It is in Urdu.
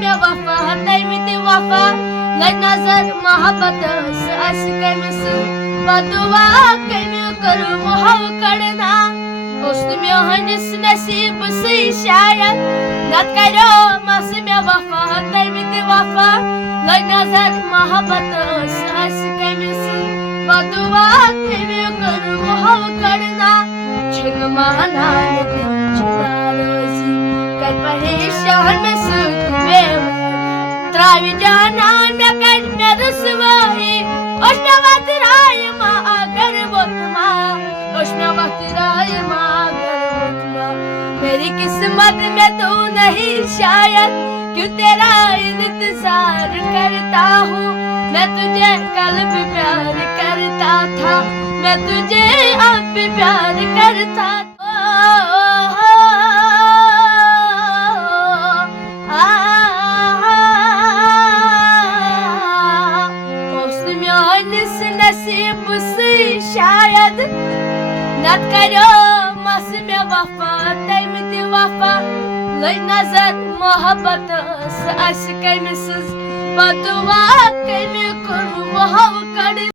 میں وفا تیمت وفا لج نظر محبت اس کمس بدعا کمی کر محو کڑنا اس میانس نصیب سی شاید نت کرو مس میں وفا تیمت وفا لج نظر محبت اس کمس بدعا کمی کر محو کڑنا چھن مانا کر پریشان میں سوت تراوی جانان میں کر میں رسوائی اوش میں وقت رائی ماں اگر وطما اوش میں وقت رائی ماں اگر وطما میری قسمت میں تو نہیں شاید کیوں تیرا انتظار کرتا ہوں میں تجھے کل بھی پیار کرتا تھا میں تجھے اب بھی پیار کرتا تھا نصیب سی شاید نت کرو مس میں وفا تیمت وفا لج نظر محبت اس کمس بدعا کمی کر محو کڑ